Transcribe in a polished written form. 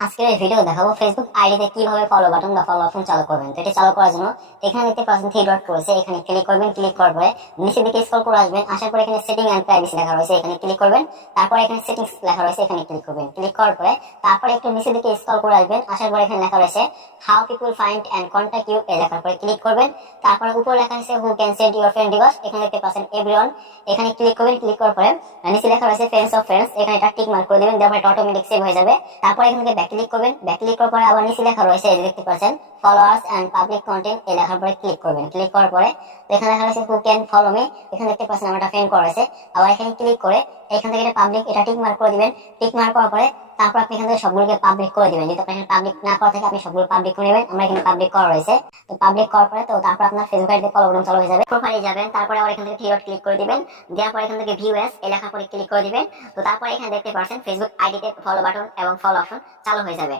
আজকের এই ভিডিও দেখাবো ফেসবুক আইডিতে কিভাবে ফলো বাটন বা ফলো অপশন চালু করবেন। তো এটা চালু করার জন্য এখানে দেখতে পাচ্ছেন থ্রি ডট রয়েছে, এখানে ক্লিক করবেন। ক্লিক করার পরে নিচের দিকে স্ক্রল করে আসবেন, আসার পরে এখানে সেটিং এন্ড প্রাইভেসি লেখা রয়েছে, এখানে ক্লিক করবেন। তারপরে এখানে সেটিংস লেখা রয়েছে, এখানে ক্লিক করবেন। ক্লিক করার পরে তারপরে একটু নিচের দিকে স্ক্রল করে আসবেন, আসার পরে এখানে লেখা রয়েছে how people find and contact you, এই লেখার পরে ক্লিক করবেন। তারপরে উপরে লেখা আছে who can send your friend request, এখানে দেখতে পাচ্ছেন এভরিওয়ান, এখানে ক্লিক করবেন। ক্লিক করার পরে নিচে লেখা রয়েছে ফ্রেন্ডস অফ ফ্রেন্ডস, এখানে এটা টিক মার্ক করে দিবেন, তারপরে এটা অটোমেটিক সেভ হয়ে যাবে। তারপরে এখান থেকে ব্যাক ক্লিক করবেন। ব্যাক ক্লিক করার পরে আবার নিচে লেখা রয়েছে, এই যে দেখতে পাচ্ছেন ফলোয়ার্স এন্ড পাবলিক কন্টেন্ট, এই লেখার পরে ক্লিক করবেন। ক্লিক করার পরে এখানে লেখা রয়েছে হু ক্যান ফলো মি, এখানে দেখতে পাচ্ছেন আমার একটা ফ্রেন্ড করা রয়েছে। আবার এখানে ক্লিক করে এখান থেকে এটা পাবলিক, এটা টিক মার্ক করে দিবেন। টিক মার্ক করার পরে তারপর আপনি এখান থেকে সবগুলোকে পাবলিক করে দিবেন। যদি আপনি পাবলিক না করা থাকে আপনি সবগুলো পাবলিক করে নেবেন। আমরা এখানে পাবলিক করা রয়েছে, তো পাবলিক করার পরে তো তারপর আপনার ফেসবুক আইডিতে ফলো বাটন চালু হয়ে যাবে। প্রোফাইলে যাবেন, তারপরে আবার এখান থেকে থ্রি ডট ক্লিক করে দিবেন। দেওয়ার পরে এখান থেকে ভিউ এস, এই লেখার পরে ক্লিক করে দিবেন। তো তারপরে এখানে দেখতে পাচ্ছেন ফেসবুক আইডিতে ফলো বাটন এবং ফলো অপশন চালু হয়ে যাবে।